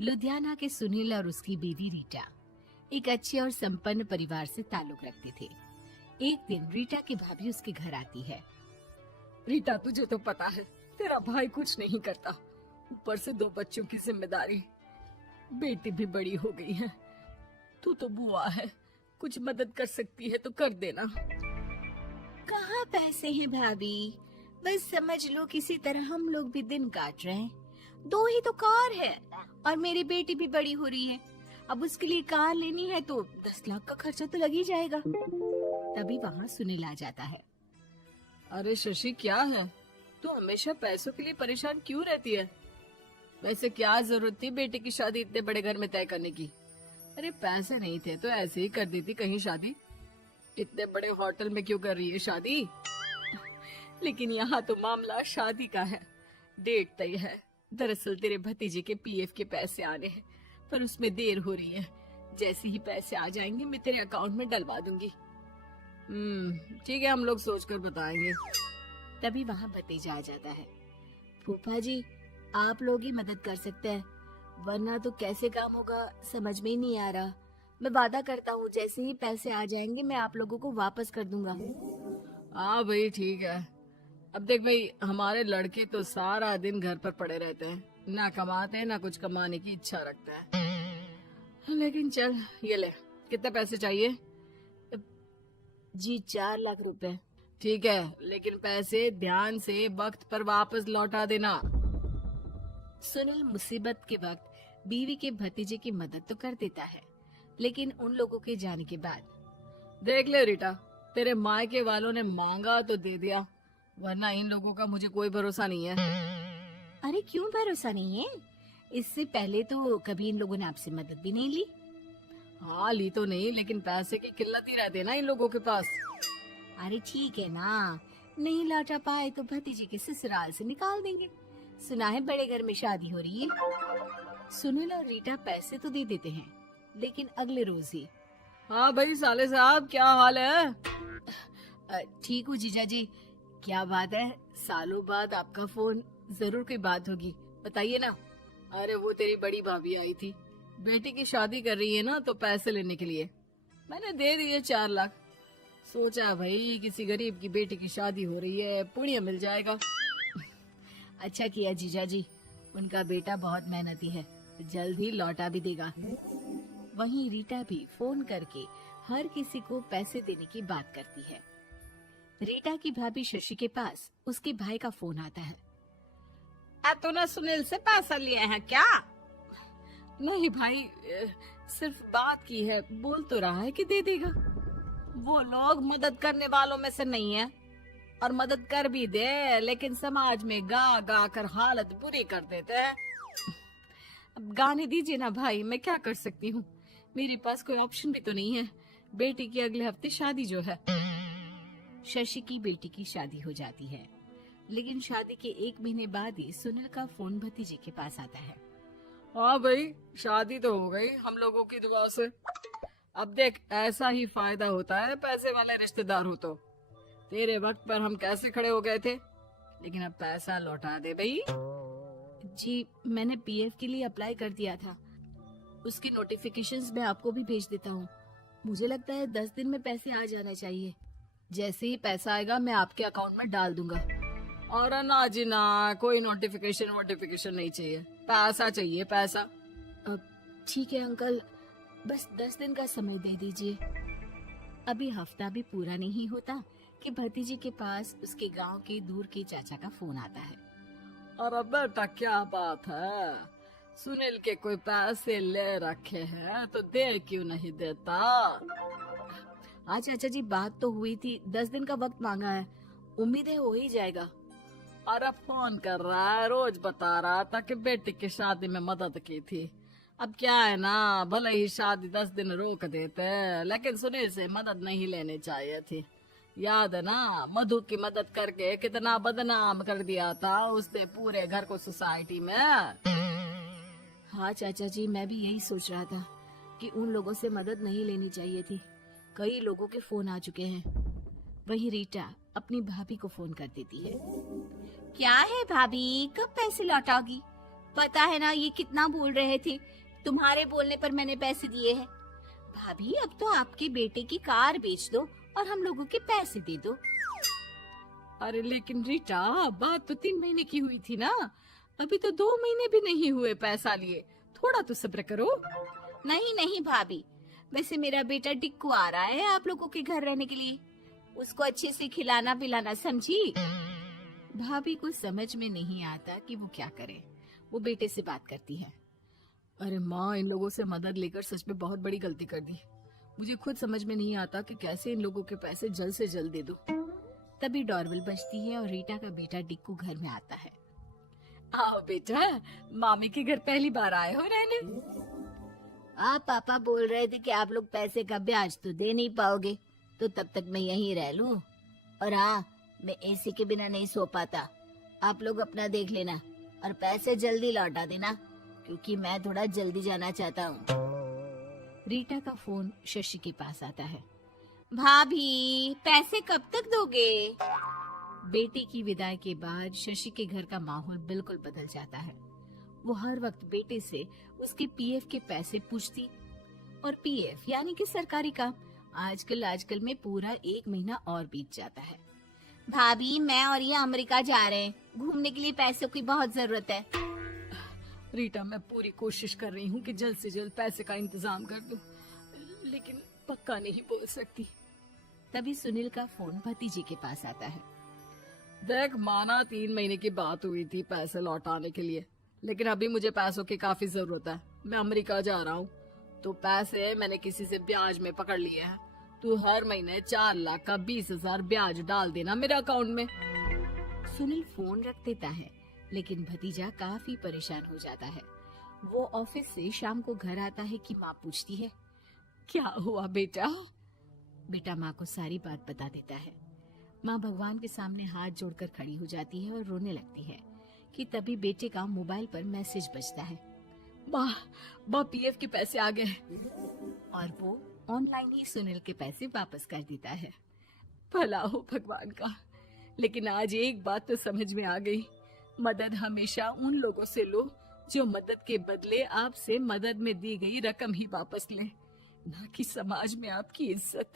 लुधियाना के सुनील और उसकी बीवी रीटा एक अच्छे और संपन्न परिवार से ताल्लुक रखते थे। एक दिन रीटा की भाभी उसके घर आती है। रीटा, तुझे तो पता है तेरा भाई कुछ नहीं करता, ऊपर से 2 बच्चों की जिम्मेदारी, बेटी भी बड़ी हो गई है। तू तो बुआ है, कुछ मदद कर सकती है तो कर देना। कहाँ पैसे हैं भाभी, बस समझ लो किसी तरह हम लोग भी दिन काट रहे हैं। 2 ही तो कार है और मेरी बेटी भी बड़ी हो रही है। अब उसके लिए कार लेनी है तो 10 लाख का खर्चा तो लग ही जाएगा। तभी वहाँ सुनील आ जाता है। अरे शशि, क्या है, तू हमेशा पैसों के लिए परेशान क्यों रहती है? वैसे क्या जरूरत थी बेटी की शादी इतने बड़े घर में तय करने की? अरे पैसे नहीं थे तो ऐसे ही कर देती कहीं शादी। इतने बड़े होटल में क्यों कर रही है शादी? लेकिन यहाँ तो मामला शादी का है, डेट तय है। दरअसल तेरे भतीजे के पीएफ के पैसे आने हैं, पर उसमें देर हो रही है। जैसे ही पैसे आ जाएंगे मैं तेरे अकाउंट में डलवा दूंगी। ठीक है, हम लोग सोचकर बताएंगे। तभी वहाँ भतीजा आ जाता है। फूफा जी, आप लोग ही मदद कर सकते हैं, वरना तो कैसे काम होगा समझ में ही नहीं आ रहा। मैं वादा करता हूँ जैसे ही पैसे आ जाएंगे मैं आप लोगों को वापस कर दूंगा। हाँ भाई, ठीक है। अब देख भाई, हमारे लड़के तो सारा दिन घर पर पड़े रहते हैं, ना कमाते हैं ना कुछ कमाने की इच्छा रखते हैं। लेकिन चल, ये ले, कितने पैसे चाहिए? जी 4 लाख रुपए। ठीक है, लेकिन पैसे ध्यान से वक्त पर वापस लौटा देना। सुनील मुसीबत के वक्त बीवी के भतीजे की मदद तो कर देता है, लेकिन उन लोगों के जाने के बाद देख ले रीटा, तेरे मायके वालों ने मांगा तो दे दिया, वरना इन लोगों का मुझे कोई भरोसा नहीं है। अरे क्यों भरोसा नहीं है? इससे पहले तो कभी इन लोगों ने आपसे मदद भी नहीं ली। हाँ, ली तो नहीं, लेकिन पैसे की किल्लत ही रहती है ना इन लोगों के पास। अरे ठीक है ना, नहीं लौटा पाए तो भतीजे के ससुराल से निकाल देंगे। सुना है बड़े घर में शादी हो रही है। सुनील और रीटा पैसे तो दे देते हैं, लेकिन अगले रोज ही। हाँ भाई साले साहब, क्या हाल है? ठीक हूँ जीजा जी। क्या बात है, सालों बाद आपका फोन, जरूर कोई बात होगी, बताइए ना। अरे वो तेरी बड़ी भाभी आई थी, बेटी की शादी कर रही है ना, तो पैसे लेने के लिए मैंने दे दिए 4 लाख। सोचा भाई किसी गरीब की बेटी की शादी हो रही है, पुण्य मिल जाएगा। अच्छा किया जीजा जी, उनका बेटा बहुत मेहनती है, जल्द ही लौटा भी देगा। वहीं रीटा भी फोन करके हर किसी को पैसे देने की बात करती है। रीटा की भाभी शशि के पास उसके भाई का फोन आता है। तूने सुनील से पैसा लिया है क्या? नहीं भाई, सिर्फ बात की है, बोल तो रहा है कि दे देगा। वो लोग मदद करने वालों में से नहीं है, और मदद कर भी दे लेकिन समाज में गा गा कर हालत बुरी कर देते हैं। अब गाने दीजिए ना भाई, मैं क्या कर सकती हूँ, मेरे पास कोई ऑप्शन भी तो नहीं है। बेटी की अगले हफ्ते शादी जो है। शशि की बेटी की शादी हो जाती है, लेकिन शादी के 1 महीने बाद ही सुनील का फोन भतीजे के पास आता है। हाँ भाई, शादी तो हो गई हम लोगों की दुआ से। अब देख, ऐसा ही फायदा होता है पैसे वाले रिश्तेदार हो तो। तेरे वक्त पर हम कैसे खड़े हो गए थे, लेकिन अब पैसा लौटा दे भाई। जी, मैंने पीएफ के लिए अप्लाई कर दिया था, उसकी नोटिफिकेशंस मैं आपको भी भेज देता हूँ। मुझे लगता है 10 दिन में पैसे आ जाना चाहिए। जैसे ही पैसा आएगा मैं आपके अकाउंट में डाल दूंगा। और ना जी ना, कोई नोटिफिकेशन नहीं चाहिए, पैसा चाहिए, पैसा। ठीक है अंकल, बस 10 दिन का समय दे दीजिए। अभी हफ्ता भी पूरा नहीं होता कि भतीजे के पास उसके गांव के दूर के चाचा का फोन आता है। अरे बेटा, क्या बात है, सुनील के कोई पैसे ले रखे हैं तो दे क्यों नहीं देता? हाँ चाचा जी, बात तो हुई थी, 10 दिन का वक्त मांगा है, उम्मीद है हो ही जाएगा। अरे फोन कर रहा है, रोज बता रहा था कि बेटी की शादी में मदद की थी। अब क्या है ना, भले ही शादी 10 दिन रोक देते, लेकिन सुनील से मदद नहीं लेनी चाहिए थी। याद है ना, मधु की मदद करके कितना बदनाम कर दिया था उसने पूरे घर को सोसाइटी में। हाँ चाचा जी, मैं भी यही सोच रहा था कि उन लोगों से मदद नहीं लेनी चाहिए थी। कई लोगों के फोन आ चुके हैं। वहीं रीटा अपनी भाभी को फोन कर देती है। क्या है भाभी, कब पैसे लौटाओगी? पता है ना ये कितना बोल रहे थे, तुम्हारे बोलने पर मैंने पैसे दिए हैं। भाभी अब तो आपके बेटे की कार बेच दो और हम लोगों के पैसे दे दो। अरे लेकिन रीटा, बात तो 3 महीने की हुई थी ना, अभी तो 2 महीने भी नहीं हुए पैसा लिए, थोड़ा तो सब्र करो। नहीं नहीं भाभी, वैसे मेरा बेटा टिक्कू आ रहा है आप लोगों के घर रहने के लिए, उसको अच्छे से खिलाना पिलाना, समझी। भाभी को समझ में नहीं आता कि वो क्या करे। वो बेटे से बात करती है। अरे माँ, इन लोगों से मदद लेकर सच में बहुत बड़ी गलती कर दी। मुझे खुद समझ में नहीं आता कि कैसे इन लोगों के पैसे जल्द से जल्द दे दूं। तभी डोरबेल बजती है और रीटा का बेटा टिक्कू घर में आता है। आओ बेटा, मामी के घर पहली बार आए हो रहने। आप पापा बोल रहे थे कि आप लोग पैसे का ब्याज तो दे नहीं पाओगे, तो तब तक मैं यहीं रह लूं। और हाँ, मैं एसी के बिना नहीं सो पाता। आप लोग अपना देख लेना और पैसे जल्दी लौटा देना, क्योंकि मैं थोड़ा जल्दी जाना चाहता हूँ। रीटा का फोन शशि के पास आता है। भाभी, पैसे कब तक दोगे? बेटी की विदाई के बाद शशि के घर का माहौल बिल्कुल बदल जाता है। वो हर वक्त बेटे से उसके पीएफ के पैसे पूछती, और पीएफ यानी कि सरकारी काम। आजकल में पूरा 1 महीना और बीत जाता है। भाभी, मैं और ये अमेरिका जा रहे हैं, घूमने के लिए पैसों की बहुत जरूरत है। रीटा, मैं पूरी कोशिश कर रही हूँ कि जल्द से जल्द पैसे का इंतजाम कर दूं, लेकिन पक्का नहीं बोल सकती। तभी सुनील का फोन भतीजे के पास आता है। देख माना 3 महीने की बात हुई थी पैसे लौटाने के लिए, लेकिन अभी मुझे पैसों की काफी जरूरत है। मैं अमेरिका जा रहा हूँ, तो पैसे मैंने किसी से ब्याज में पकड़ लिए हैं। तू हर महीने 4 लाख का 20,000 ब्याज डाल देना मेरे अकाउंट में। सुनील फोन रख देता है, लेकिन भतीजा काफी परेशान हो जाता है। वो ऑफिस से शाम को घर आता है कि माँ पूछती है, क्या हुआ बेटा? बेटा माँ को सारी बात बता देता है। माँ भगवान के सामने हाथ जोड़कर खड़ी हो जाती है और रोने लगती है कि तभी बेटे का मोबाइल पर मैसेज बजता है। माँ, पीएफ के पैसे आ गए। और वो ऑनलाइन ही सुनील के पैसे वापस कर देता है। भला हो भगवान का। लेकिन आज एक बात तो समझ में आ गई, मदद हमेशा उन लोगों से लो जो मदद के बदले आपसे मदद में दी गई रकम ही वापस लें, ना कि समाज में आपकी इज्जत।